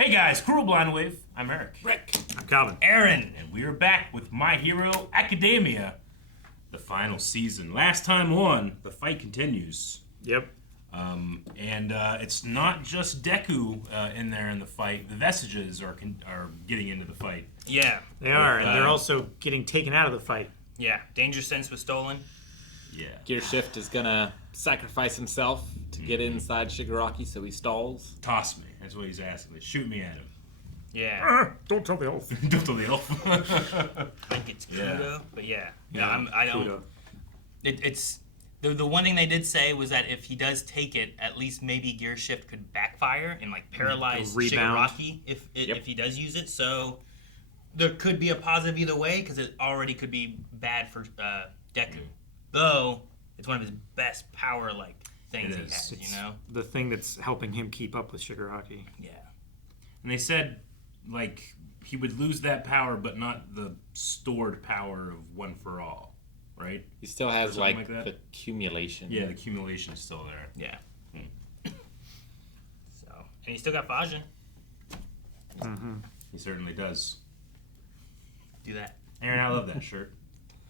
Hey guys, Cruel Blind Wave. I'm Eric. Rick. I'm Calvin. Aaron, and we are back with My Hero Academia, the final season. Last time on, the fight continues. Yep. And it's not just Deku in there in the fight. The Vestiges are getting into the fight. Yeah. They are, and they're also getting taken out of the fight. Yeah. Danger Sense was stolen. Yeah. Gear Shift is gonna sacrifice himself to get inside Shigaraki, so he stalls. Toss me. That's what he's asking. Shoot me at him. Yeah. Don't tell the elf. Don't tell the elf. I think it's Kudo, but yeah. I don't. Kudo. It's the one thing they did say was that if he does take it, at least maybe Gear Shift could backfire and like paralyze Shigaraki if he does use it. So there could be a positive either way because it already could be bad for Deku. Though it's one of his best power things he has, It's you know? the thing that's helping him keep up with Shigaraki. Yeah. And they said, he would lose that power, but not the stored power of One for All, right? He still has like the that? accumulation. Yeah, the accumulation is still there. Yeah. So, and he still got Fajin. Mm-hmm. He certainly does. Do that. Aaron, I love that shirt.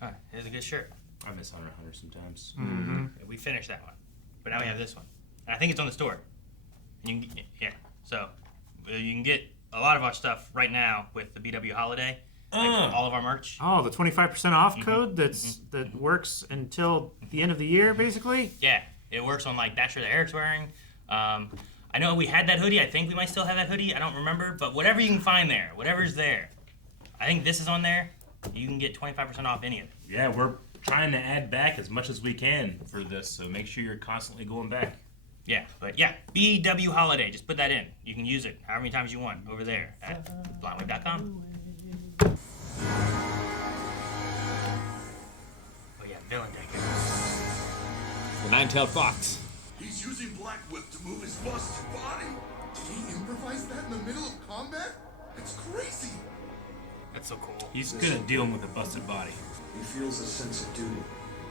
All right, here's a good shirt. I miss Hunter x Hunter sometimes. Mm-hmm. We finished that one, but now we have this one. And I think it's on the store. And you can, so you can get a lot of our stuff right now with the BW Holiday. All of our merch. Oh, the 25% off code that works until the end of the year, basically? Yeah, it works on that shirt that Eric's wearing. I know we had that hoodie. I think we might still have that hoodie. I don't remember. But whatever you can find there, whatever's there. I think this is on there. You can get 25% off any of it. Yeah, we're trying to add back as much as we can for this, so make sure you're constantly going back. Yeah, but yeah, BW Holiday. Just put that in. You can use it however many times you want over there at blindwave.com. Oh yeah, villain deck. The Nine-Tailed Fox. He's using Black Whip to move his busted body. Did he improvise that in the middle of combat? It's crazy. That's so cool. He's good at dealing with a busted body. He feels a sense of duty,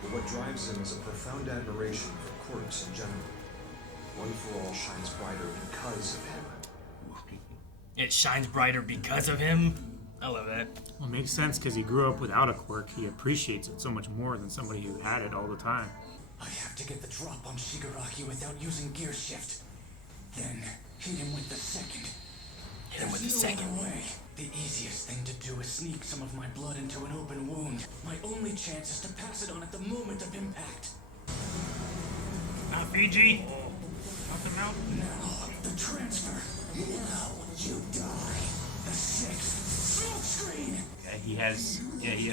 but what drives him is a profound admiration for quirks in general. One for All shines brighter because of him. It shines brighter because of him. I love that. Well, it makes sense because he grew up without a quirk. He appreciates it so much more than somebody who had it all the time. I have to get the drop on Shigaraki without using Gear Shift. Then hit him with the second. Hit him with the second. No other way. The easiest thing to do is sneak some of my blood into an open wound. My only chance is to pass it on at the moment of impact. Not Fiji. Not the mountain. Now, the transfer. Now you die. The sixth smoke screen. Yeah, he has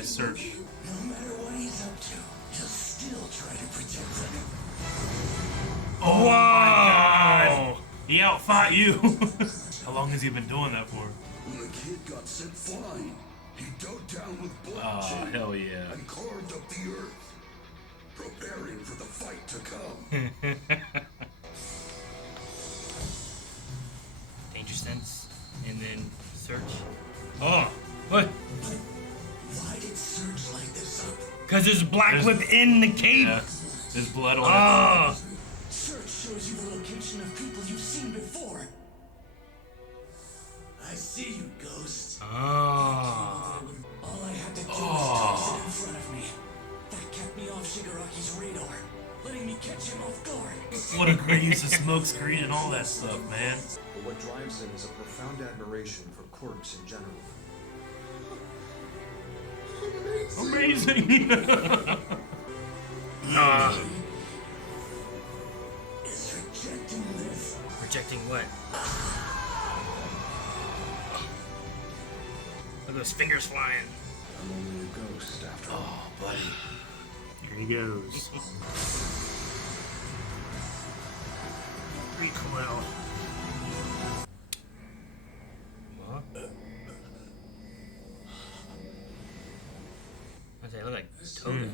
search. No matter what he's up to, he'll still try to protect him. Oh my God! He outfought you. How long has he been doing that for? When the kid got sent flying, he dug down with blood Oh, hell yeah. and carved up the earth, preparing for the fight to come. Danger Sense, and then Search. Oh, what? Why did Surge light this up? Because there's Black Whip in the cape. Yeah. There's blood on it. Oh. Search shows you the location of people you've seen before. I see you, Ghost. Oh. All I had to do was toss it in front of me. That kept me off Shigaraki's radar, letting me catch him off guard. What a great use of smoke screen and all that stuff, man. But what drives him is a profound admiration for quirks in general. Amazing. Is rejecting this. Rejecting what? Look at those fingers flying. I'm only a ghost after all. Oh, buddy. Here he goes. Recoil. What? What does that look like? Toga. Wow!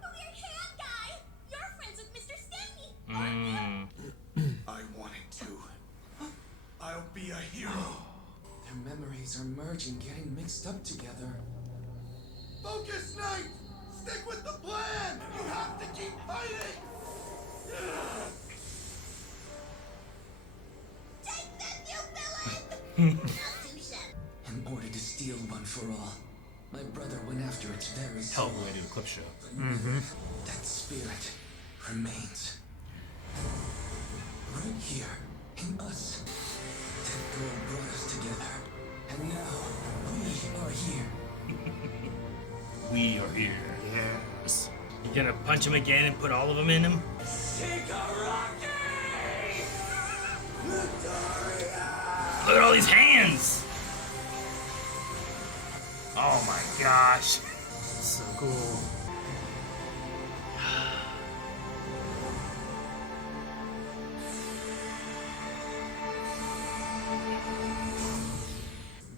The weird hand guy! You're friends with Mr. Stanley! I wanted to. I'll be a hero. Their memories are merging, getting mixed up together. Focus, Knight! Stick with the plan! You have to keep fighting! Take this, you villain! In order to steal One for All, my brother went after its very Hell soul. of a way to do a clip show. That spirit remains. Right here, in us. That girl brought us together. And now, we are here. We are here. Yes. You gonna punch him again and put all of them in him? Shigaraki! Midoriya! Look at all these hands! Oh my gosh. So cool.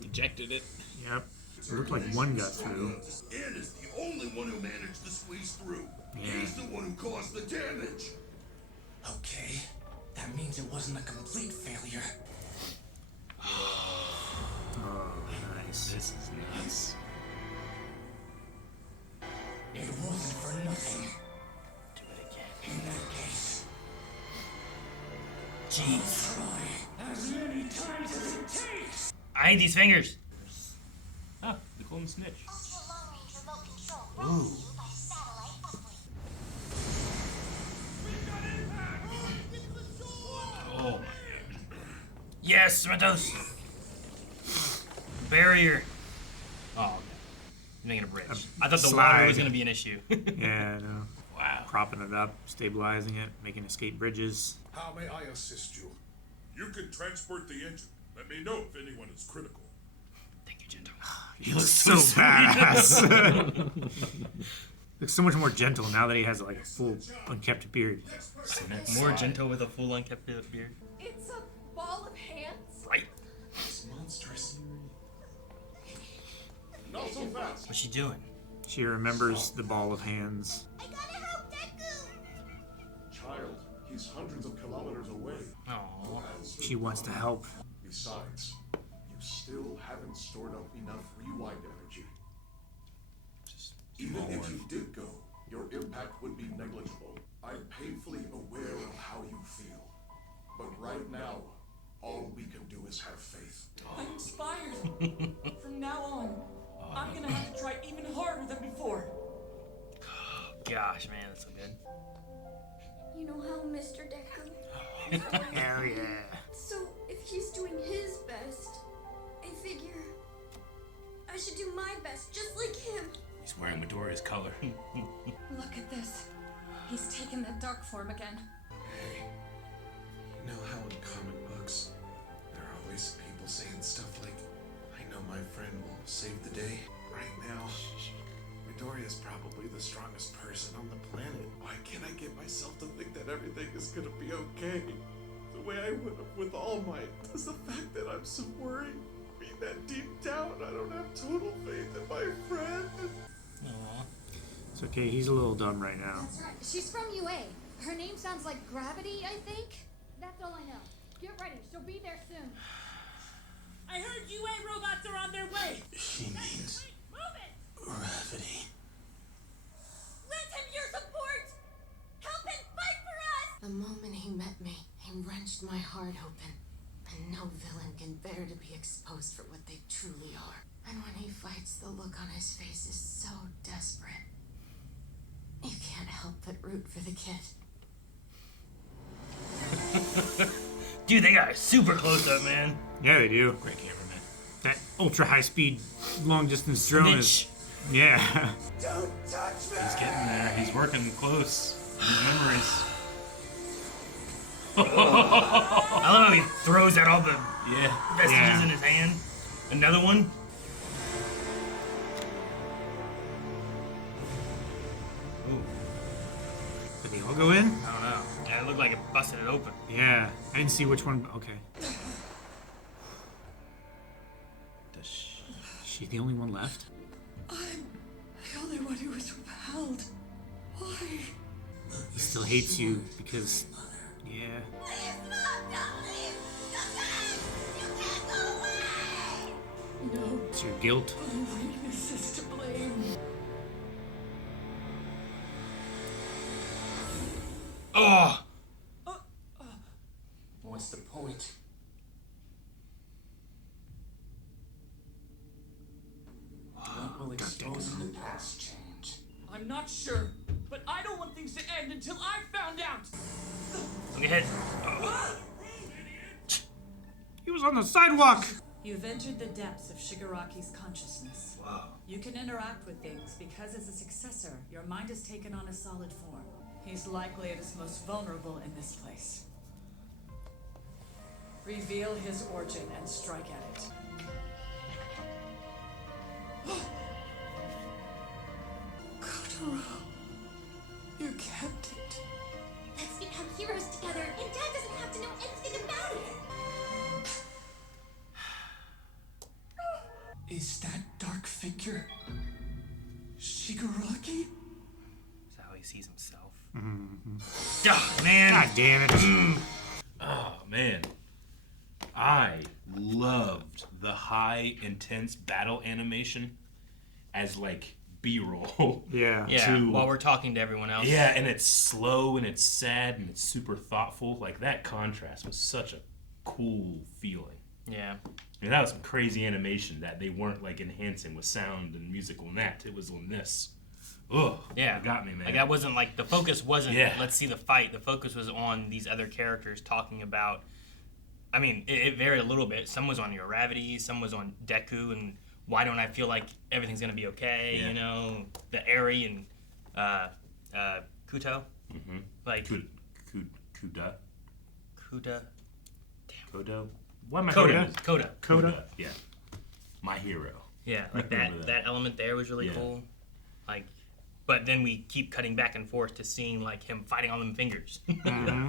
Rejected it. Yep. It looked like one got through. Ed is the only one who managed to squeeze through. He's the one who caused the damage. Okay, that means it wasn't a complete failure. Oh, nice. This is nuts. It wasn't for nothing. Do it again. In that case, Jeez. try as many times as it takes. I hate these fingers. Ah, the golden snitch. Ultra long range remote control brought to you by satellite only. Oh, Yes, Matos. Barrier. Oh, okay. Making a bridge. I thought the water was slide. gonna be an issue. Yeah, no. wow. Propping it up, stabilizing it, making escape bridges. How may I assist you? You can transport the engine. Let me know if anyone is critical. Thank you, Gentle. He looks So sweet. badass. Looks so much more gentle now that he has like a full unkept beard. More Gentle with a full unkept beard. It's a ball of hands. Right. It's monstrous. Not so fast. What's she doing? She remembers the ball of hands. I gotta help Deku. Child, he's hundreds of kilometers away. Oh. She wants to help. Besides, you still haven't stored up enough rewind energy. Even if you did go, your impact would be negligible. I'm painfully aware of how you feel. But right now, all we can do is have faith. I'm inspired. From now on, I'm gonna have to try even harder than before. Gosh, man, that's so good. You know how Mr. Deku? Hell yeah. So if he's doing his best, I figure I should do my best, just like him. He's wearing Midoriya's color. Look at this. He's taken that dark form again. Hey, you know how in comic books, there are always people saying stuff like, I know my friend will save the day. Right now, Midoriya's probably the strongest person on the planet. Why can't I get myself to think that everything is gonna be okay? The way I would have with All Might. Does the fact that I'm so worried mean that deep down I don't have total faith in my friend? Aw. It's okay, he's a little dumb right now. That's right. She's from UA. Her name sounds like Gravity, I think. That's all I know. Get ready. She'll be there soon. I heard UA robots are on their way. She means Move it! gravity. Lend him your support! Help him fight for us! The moment he met me, he wrenched my heart open. And no villain can bear to be exposed for what they truly are. And when he fights, the look on his face is so desperate. You can't help but root for the kid. Dude, they got a super close up, man. Yeah, they do. Great cameraman. That ultra high speed, long distance drone is. Snitch. Yeah. Don't touch me! He's getting there. He's working close. His memories. I love how he throws out all the Yeah. vestiges Yeah. in his hand. Another one. Ooh, Did they all go in? I don't know. Yeah, it looked like it busted it open. Yeah. I didn't see which one. Okay. She's the only one left? I'm the only one who was repelled. Why? He still hates you because. Yeah. Please, Mom, don't leave! You can't go away! No, It's your guilt. my weakness is to blame. Oh! What's the point? was in the past change? I'm not sure, but I don't want things to end until I found out. Look ahead. He was on the sidewalk. You've entered the depths of Shigaraki's consciousness. Wow. You can interact with things because as a successor, your mind has taken on a solid form. He's likely at his most vulnerable in this place. Reveal his origin and strike at it. Kotaro, you kept it. Let's become heroes together, and Dad doesn't have to know anything about it. Is that dark figure Shigaraki? Is that how he sees himself? Mm-hmm. Oh, man. God damn it. Oh, man. I loved the high, intense battle animation as, like, B-roll. Yeah. While we're talking to everyone else. Yeah, and it's slow, and it's sad, and it's super thoughtful. Like, that contrast was such a cool feeling. Yeah. I mean, that was some crazy animation that they weren't, like, enhancing with sound and musical net. It was on this. Ugh. Yeah. It got me, man. Like, that wasn't, like, the focus wasn't, Yeah. let's see the fight. The focus was on these other characters talking about, I mean, it varied a little bit. Some was on Uravity, some was on Deku, and why don't I feel like everything's going to be okay, you know? The Eri and Kuto. Mm-hmm. Like, Kuda? Kuda? Kodo? What am I Coda. Yeah. My hero. Yeah, like that element there was really cool. Like, but then we keep cutting back and forth to seeing like him fighting on them fingers. Mm-hmm.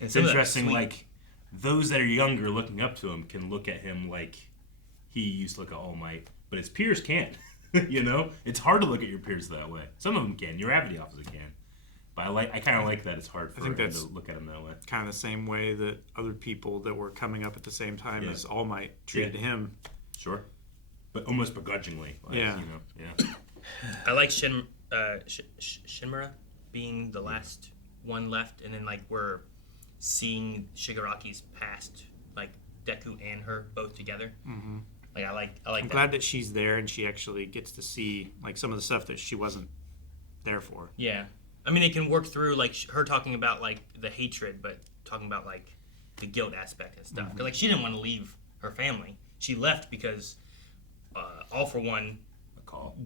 It's interesting, like those that are younger looking up to him can look at him like he used to look at All Might, but his peers can't. You know, it's hard to look at your peers that way. Some of them can. Your Gravity officer can. But I kind of like that it's hard for him to look at him that way. Kind of the same way that other people that were coming up at the same time as All Might treated him. Sure. But almost begrudgingly. Like, yeah. You know, yeah. I like Shimura being the last one left, and then like we're seeing Shigaraki's past, like Deku and her both together. Mm-hmm. Like I like I'm glad that she's there and she actually gets to see like some of the stuff that she wasn't there for. Yeah. I mean, it can work through, like, her talking about, like, the hatred, but talking about, like, the guilt aspect and stuff. Because, like, she didn't want to leave her family. She left because All For One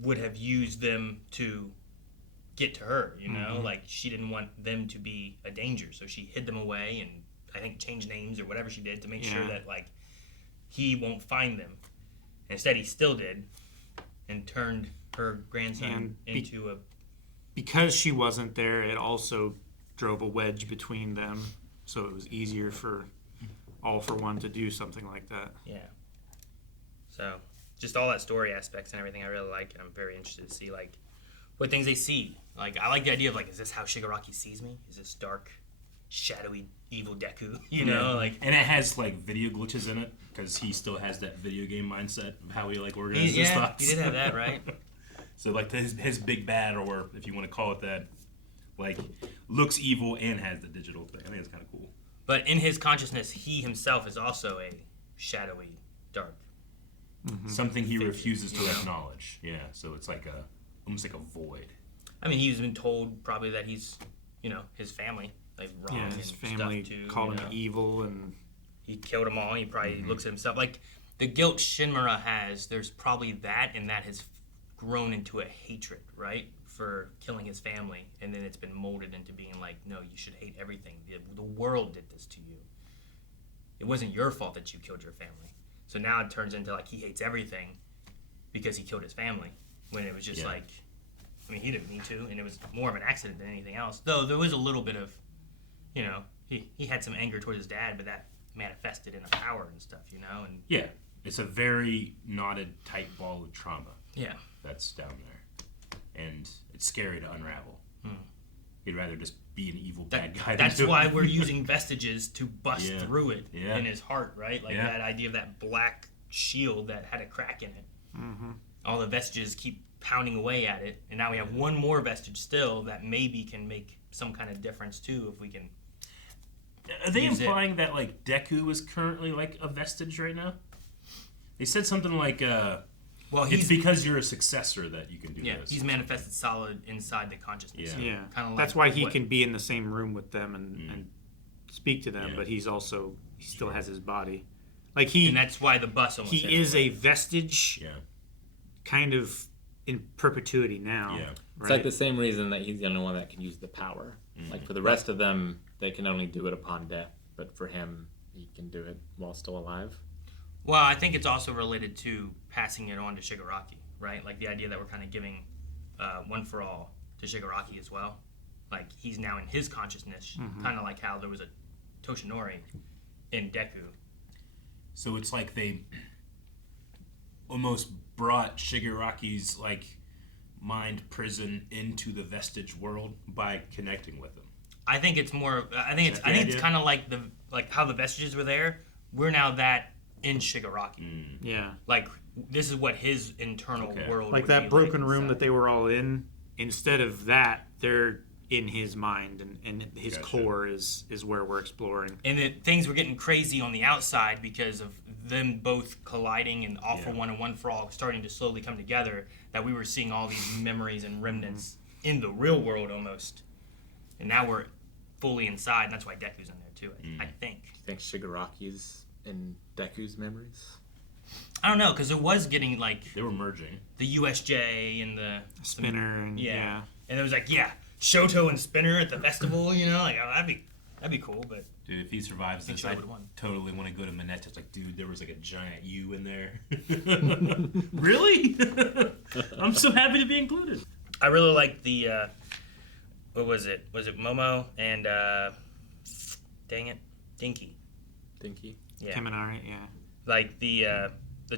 would have used them to get to her, you know? Like, she didn't want them to be a danger. So she hid them away and, I think, changed names or whatever she did to make sure that, like, he won't find them. Instead, he still did and turned her grandson into a... Because she wasn't there, it also drove a wedge between them, so it was easier for All For One to do something like that. Yeah. So, just all that story aspects and everything I really like, and I'm very interested to see, like, what things they see. Like, I like the idea of, like, is this how Shigaraki sees me? Is this dark, shadowy, evil Deku? You know, like... And it has, like, video glitches in it, because he still has that video game mindset of how he, like, organizes his thoughts. He did have that, right? So, like, his big bad, or if you want to call it that, like, looks evil and has the digital thing. I think it's kind of cool. But in his consciousness, he himself is also a shadowy, dark. Something he refuses to acknowledge. Yeah, so it's like almost like a void. I mean, he's been told probably that he's, you know, his family, like, wrong and his family stuff too. called him evil, and he killed them all. He probably looks at himself. Like, the guilt Shinmura has, there's probably that, and that has grown into a hatred, right, for killing his family, and then it's been molded into being like, no, you should hate everything. The world did this to you. It wasn't your fault that you killed your family. So now it turns into like he hates everything because he killed his family, when it was just like, I mean, he didn't need to, and it was more of an accident than anything else. Though there was a little bit of, you know, he had some anger towards his dad, but that manifested in a power and stuff, you know. And yeah, it's a very knotted, tight ball of trauma. Yeah. That's down there. And it's scary to unravel. He'd rather just be an evil bad guy. That's why we're using vestiges to bust through it in his heart, right? Like that idea of that black shield that had a crack in it. All the vestiges keep pounding away at it, and now we have one more vestige still that maybe can make some kind of difference too, if we can. Are they implying that like Deku is currently like a vestige right now? They said something like Well, it's because you're a successor that you can do this. He's manifested solid inside the consciousness. Yeah. Kind of That's why he can be in the same room with them and speak to them, but he still has his body. And that's why the bus almost he is a vestige kind of in perpetuity now. Yeah. Right? It's like the same reason that he's the only one that can use the power. Like for the rest of them, they can only do it upon death, but for him, he can do it while still alive. Well, I think it's also related to passing it on to Shigaraki, right? Like the idea that we're kind of giving one for all to Shigaraki as well. Like he's now in his consciousness, kind of like how there was a Toshinori in Deku. So it's like they almost brought Shigaraki's like mind prison into the vestige world by connecting with them. I think it's more. I think it's kind of like how the vestiges were there. We're now that in Shigaraki. Yeah. Like this is what his internal world. Like would that be broken like room inside. that they were all in. Instead of that, they're in his mind, and his core is where we're exploring. And things were getting crazy on the outside because of them both colliding and All for One and One for All starting to slowly come together, that we were seeing all these memories and remnants in the real world almost. And now we're fully inside, and that's why Deku's in there too, I think. Do you think Shigaraki's in Deku's memories? I don't know, because it was getting like... They were merging. The USJ and the... Spinner and... Yeah. And it was like, Shoto and Spinner at the festival, you know? Like, oh, that'd be cool, but... Dude, if he survives this, I totally want to go to Marietta. It's like, dude, there was like a giant U in there. Really? I'm so happy to be included. I really like the, what was it? Was it Momo and, dang it, Dinky? Yeah. Kaminari, yeah. Like the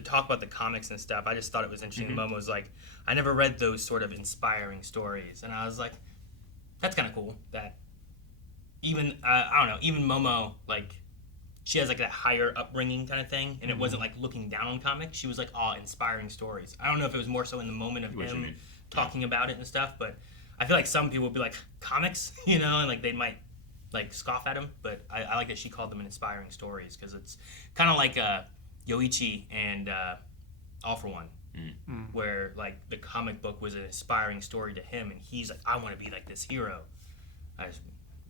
talk about the comics and stuff, I just thought it was interesting. Momo was like, I never read those sort of inspiring stories. And I was like, that's kind of cool that even, I don't know, even Momo, like, she has like that higher upbringing kind of thing, and it wasn't like looking down on comics. She was like, inspiring stories. I don't know if it was more so in the moment of him talking about it and stuff, but I feel like some people would be like, comics, you know, and like they might like scoff at him, but I like that she called them inspiring stories, because it's kind of like Yoichi and All for One, where like the comic book was an inspiring story to him, and he's like, I want to be like this hero.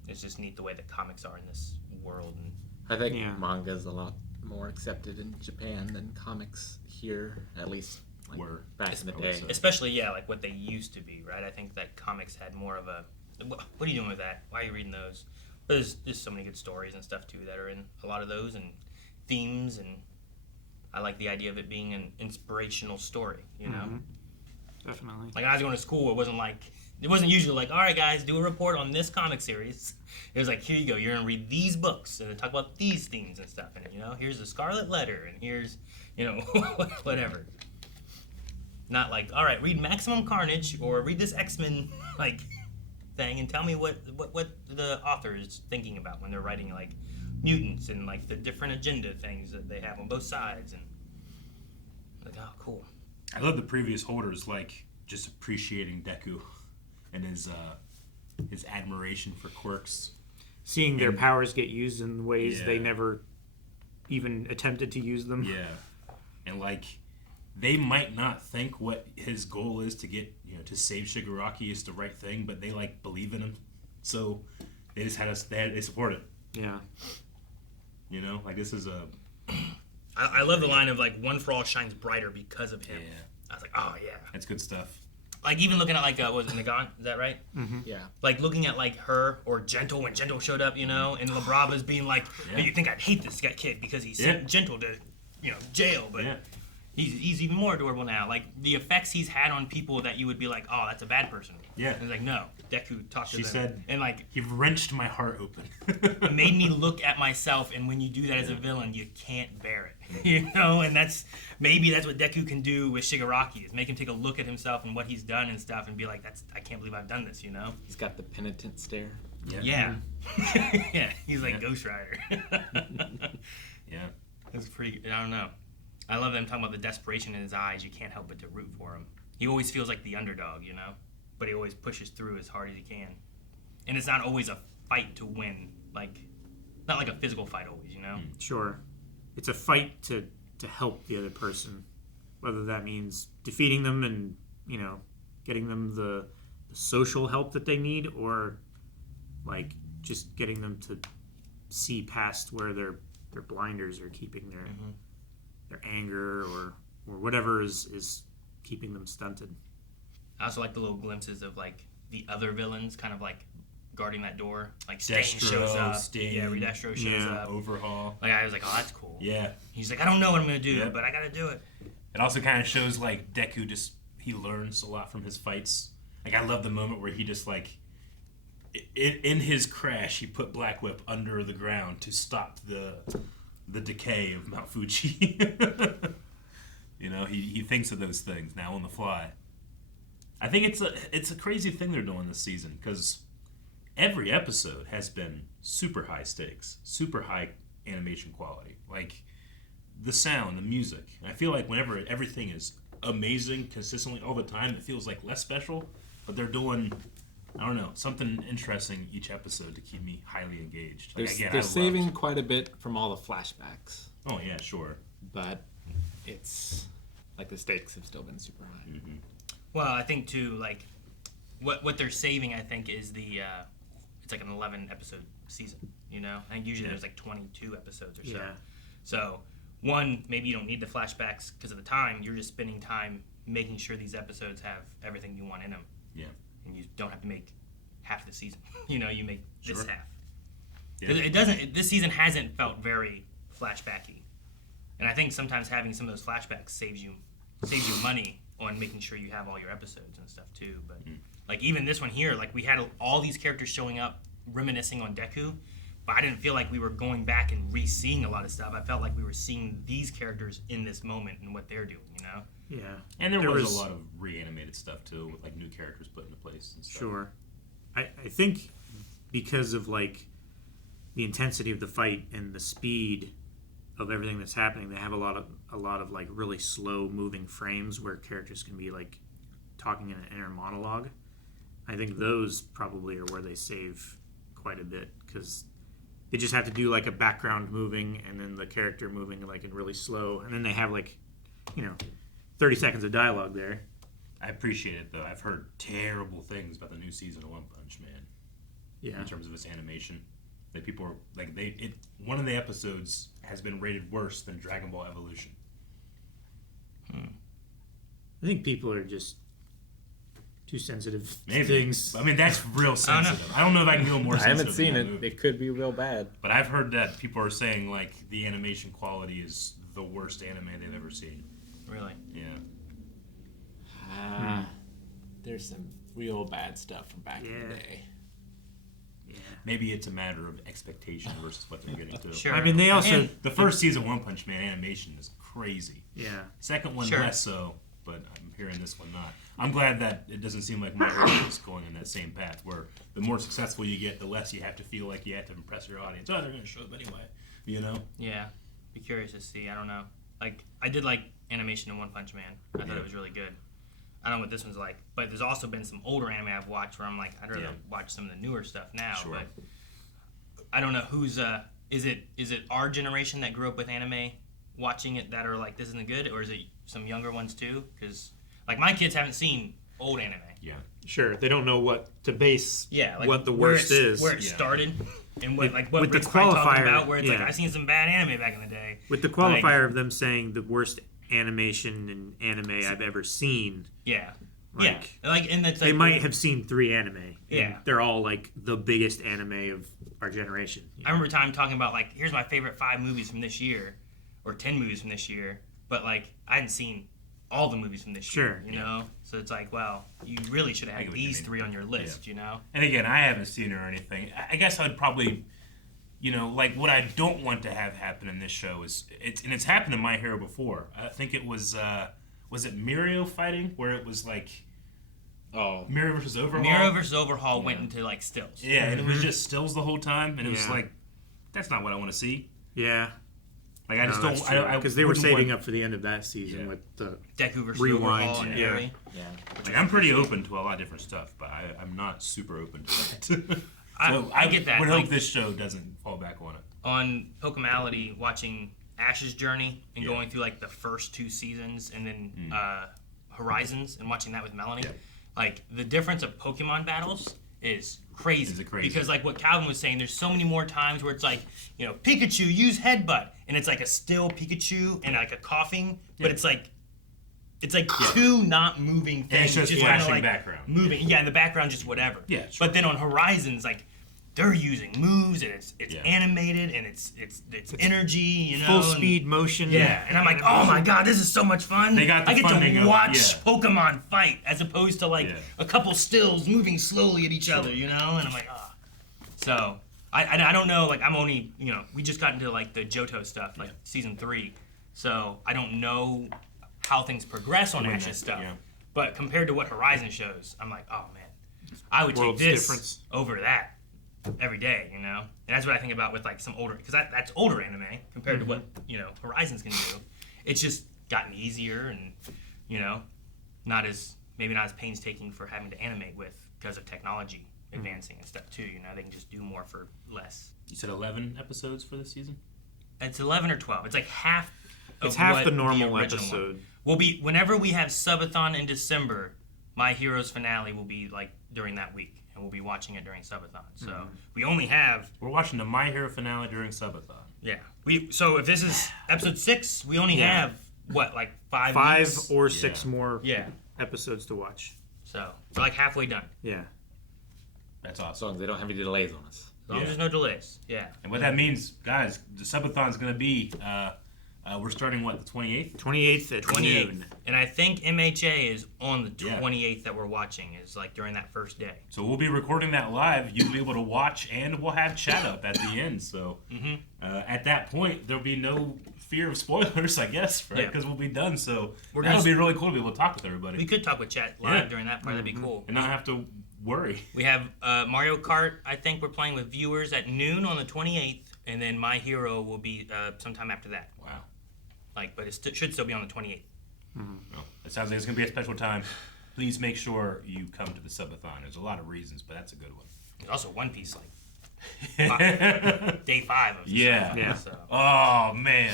It's just neat the way that comics are in this world. And I think manga's a lot more accepted in Japan than comics here, at least like back in the day. Especially, like what they used to be, right? I think that comics had more of a, what are you doing with that? Why are you reading those? But there's so many good stories and stuff too that are in a lot of those, and themes, and I like the idea of it being an inspirational story, you know? Definitely. Like when I was going to school, it wasn't usually like, all right guys, do a report on this comic series. It was like, here you go, you're gonna read these books and then talk about these themes and stuff in it, you know? Here's the Scarlet Letter, and here's, you know, whatever. Not like, all right, read Maximum Carnage or read this X-Men like thing and tell me what the author is thinking about when they're writing like mutants and like the different agenda things that they have on both sides, and like, oh, cool. I love the previous holders like just appreciating Deku and his admiration for quirks, seeing their powers get used in ways they never even attempted to use them. Yeah, and like they might not think what his goal is to get, you know, to save Shigaraki is the right thing, but they like believe in him, so they just they support it. Yeah, you know, like this is a. I love the line of like one for all shines brighter because of him. Yeah, I was like, oh yeah, that's good stuff. Like even looking at like was it Nagant? Is that right? Mm-hmm. Yeah. Like looking at like her or Gentle when Gentle showed up, you know, and LaBrava's being like, oh, you think I'd hate this kid because he sent Gentle to, you know, jail, but he's even more adorable now. Like the effects he's had on people that you would be like, oh, that's a bad person. Yeah. And it's like, no, Deku talked to them. She said, and like he wrenched my heart open. It made me look at myself, and when you do that as a villain, you can't bear it, you know. And maybe that's what Deku can do with Shigaraki, is make him take a look at himself and what he's done and stuff, and be like, I can't believe I've done this, you know. He's got the penitent stare. Yeah. He's like Ghost Rider. Yeah. That's pretty. I don't know. I love them talking about the desperation in his eyes. You can't help but to root for him. He always feels like the underdog, you know, but he always pushes through as hard as he can. And it's not always a fight to win, like not like a physical fight always, you know. Sure, it's a fight to help the other person whether that means defeating them and, getting them the social help that they need, or like just getting them to see past where their blinders are keeping their anger or whatever is keeping them stunted. I also like the little glimpses of like the other villains kind of like guarding that door. Like Stain shows up. Destro shows up. Overhaul. Like I was like, oh, that's cool. Yeah. He's like, I don't know what I'm gonna do, but I gotta do it. It also kind of shows like Deku he learns a lot from his fights. Like I love the moment where he just like in his crash he put Black Whip under the ground to stop the decay of Mount Fuji. He thinks of those things now on the fly. I think it's a crazy thing they're doing this season because every episode has been super high stakes, super high animation quality. Like the sound, the music. And I feel like whenever everything is amazing consistently all the time, it feels like less special. But they're doing, I don't know, something interesting each episode to keep me highly engaged. Like, they're saving quite a bit from all the flashbacks. Oh yeah, sure. But it's like the stakes have still been super high. Mm-hmm. Well, I think too, like what they're saving, I think, is the it's like an 11 episode season. I think usually there's like 22 episodes or so. Yeah. So one, maybe you don't need the flashbacks because of the time. You're just spending time making sure these episodes have everything you want in them. Yeah. And you don't have to make half the season. You make this half. Yeah. It doesn't. This season hasn't felt very flashbacky, and I think sometimes having some of those flashbacks saves you money on making sure you have all your episodes and stuff too. But like even this one here, like we had all these characters showing up, reminiscing on Deku, but I didn't feel like we were going back and re-seeing a lot of stuff. I felt like we were seeing these characters in this moment and what they're doing. Yeah. And there was a lot of reanimated stuff too, with like new characters put into place and stuff. Sure. I think because of like the intensity of the fight and the speed of everything that's happening, they have a lot of like really slow moving frames where characters can be like talking in an inner monologue. I think those probably are where they save quite a bit because they just have to do like a background moving and then the character moving like in really slow, and then they have like 30 seconds of dialogue there. I appreciate it though. I've heard terrible things about the new season of One Punch Man. Yeah. In terms of its animation, that people are like one of the episodes has been rated worse than Dragon Ball Evolution. I think people are just too sensitive to Maybe. things. I mean, that's real sensitive. I don't know if I can go more sensitive. I haven't seen it. Movie. It could be real bad. But I've heard that people are saying like the animation quality is the worst anime they've ever seen. Really? Yeah. There's some real bad stuff from back in the day. Yeah. Maybe it's a matter of expectation versus what they're getting to. Sure. I mean, they also... And the first season of One Punch Man animation is crazy. Yeah. Second one less so, but I'm hearing this one not. I'm glad that it doesn't seem like My Hero is going in that same path, where the more successful you get, the less you have to feel like you have to impress your audience. Oh, they're going to show up anyway, Yeah. Be curious to see. I don't know. Like, I did like animation in One Punch Man. I thought it was really good. I don't know what this one's like, but there's also been some older anime I've watched where I'm like, I'd rather watch some of the newer stuff now. Sure. But I don't know who's is it our generation that grew up with anime watching it that are like, this isn't good, or is it some younger ones too? Because like my kids haven't seen old anime. Yeah. Sure, they don't know what to base like what the worst is. Where it started and what with Rick's the probably qualifier talking about, where it's like, I've seen some bad anime back in the day. With the qualifier of them saying the worst animation and anime I've ever seen. Yeah. And that's they might have seen 3 anime. Yeah. They're all like the biggest anime of our generation. I remember time talking about like, here's my favorite 5 movies from this year, or 10 movies from this year, but like I hadn't seen all the movies from this year, you know? So it's like, well, you really should have had these 3 on your list, you know? And again, I haven't seen it or anything. I guess I'd probably, like what I don't want to have happen in this show is, it's happened in My Hero before. I think it was it Mirio fighting, where it was like, Mirio versus Overhaul? Mirio versus Overhaul went into like stills. Yeah, and it was just stills the whole time, and it was like, that's not what I want to see. Yeah. Like I just don't, because they were saving up for the end of that season with the Deku versus rewind. Overhaul and Harry. Like I'm pretty open to a lot of different stuff, but I'm not super open to that. I get that. Would hope this show doesn't fall back on it. On Pokemality, watching Ash's journey and going through like the first 2 seasons and then Horizons and watching that with Melanie, like the difference of Pokemon battles is crazy. Is it crazy? Because like what Calvin was saying, there's so many more times where it's like, you know, Pikachu, use headbutt, and it's like a still Pikachu and like a coughing, but it's like 2 not moving things. And it's just flashing like background. Moving, in the background, just whatever. Yeah, sure. But then on Horizons, like, they're using moves and it's animated and it's energy, you know. Full speed motion. Yeah, and I'm like, oh my god, this is so much fun. They got the I get funding to of it, watch Pokemon fight as opposed to like a couple stills moving slowly at each other, you know. And I'm like, ah. So I don't know. Like I'm only, you know, we just got into like the Johto stuff, like season 3. So I don't know how things progress on Ash's stuff. Yeah. But compared to what Horizon shows, I'm like, oh man, I would take this over that every day, you know. And that's what I think about with like some older, because that's older anime compared to what, you know, Horizons can do. It's just gotten easier and, you know, maybe not as painstaking for having to animate with because of technology advancing and stuff too. You know, they can just do more for less. You said 11 episodes for this season? It's 11 or 12. It's like half. It's half the normal episode. Will be whenever we have Subathon in December. My Hero's finale will be like during that week. And we'll be watching it during Subathon. So we only have... We're watching the My Hero finale during Subathon. Yeah. So if this is episode 6, we only have, what, like 5 weeks? 5 or 6 more episodes to watch. So we're like halfway done. Yeah. That's awesome. As long as they don't have any delays on us. As long as there's no delays. Yeah. And what that means, guys, the Subathon's going to be... we're starting, what, the 28th? 28th at noon. And I think MHA is on the 28th that we're watching, is like during that first day. So we'll be recording that live. You'll be able to watch, and we'll have chat up at the end. So at that point, there'll be no fear of spoilers, I guess, right? Because we'll be done. So that'll be really cool to be able to talk with everybody. We could talk with chat live during that part. That'd be cool. And not have to worry. We have Mario Kart, I think we're playing with viewers at noon on the 28th, and then My Hero will be sometime after that. Wow. But it should still be on the 28th. Well, it sounds like it's going to be a special time. Please make sure you come to the Subathon. There's a lot of reasons, but that's a good one. There's also One Piece, day 5 of the Subathon. So. Oh, man.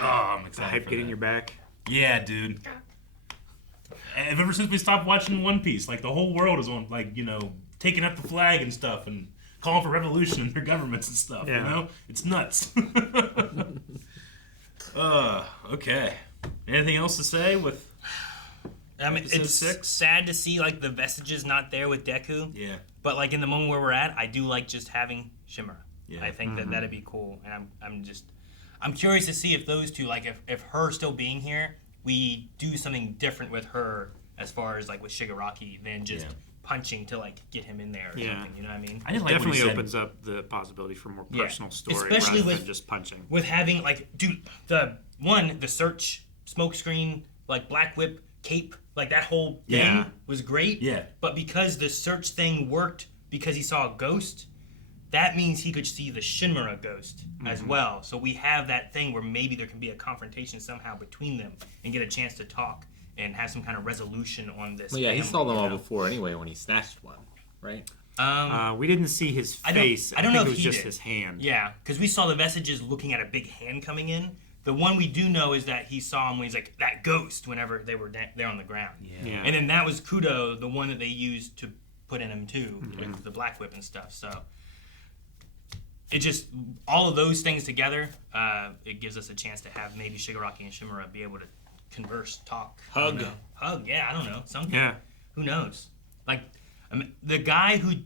Oh, I'm excited. Hype get in your back. Yeah, dude. And ever since we stopped watching One Piece, like the whole world is on, like, you know, taking up the flag and stuff and calling for revolution in their governments and stuff. You know, it's nuts. Okay. Anything else to say with? I mean, it's 6? Sad to see like the vestiges not there with Deku. Yeah. But like in the moment where we're at, I do like just having Shimura. Yeah. I think that'd be cool, and I'm curious to see if those two, like if her still being here, we do something different with her as far as like with Shigaraki than just punching to like get him in there or something. You know what I mean? It definitely opens up the possibility for more personal story, especially rather with than just punching. With having like, dude, the search smoke screen, like Black Whip cape, like that whole thing was great. Yeah. But because the search thing worked because he saw a ghost, that means he could see the Shimura ghost as well. So we have that thing where maybe there can be a confrontation somehow between them and get a chance to talk and have some kind of resolution on this. Well, yeah, he saw them all before anyway when he snatched one, right? We didn't see his face. I don't know if it was he just did. His hand. Yeah, because we saw the vestiges looking at a big hand coming in. The one we do know is that he saw him when he's like, that ghost, whenever they were there on the ground. Yeah. And then that was Kudo, the one that they used to put in him too, with the Black Whip and stuff. So it just, all of those things together, it gives us a chance to have maybe Shigaraki and Shimura be able to converse, talk. Hug, yeah, I don't know. Something. Yeah. Who knows? Like, I mean, the guy who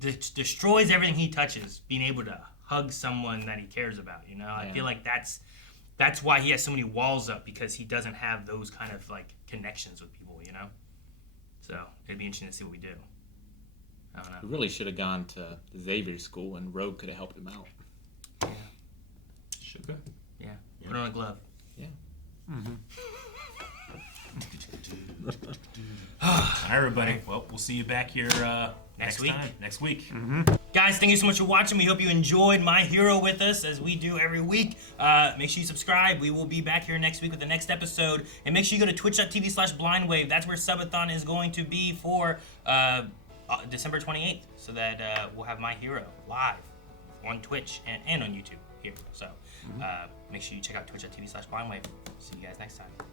destroys everything he touches, being able to hug someone that he cares about, you know? I feel like that's why he has so many walls up, because he doesn't have those kind of, like, connections with people, you know? So, it'd be interesting to see what we do. I don't know. We really should have gone to the Xavier school, and Rogue could have helped him out. Yeah. Sugar? Yeah. Put on a glove. Yeah. All right, everybody. Well, we'll see you back here next week. Guys, thank you so much for watching. We hope you enjoyed My Hero with us, as we do every week. Make sure you subscribe. We will be back here next week with the next episode. And make sure you go to twitch.tv/blindwave. That's where Subathon is going to be for December 28th. So that we'll have My Hero live on Twitch and on YouTube. here. So make sure you check out twitch.tv/blindwave. See you guys next time.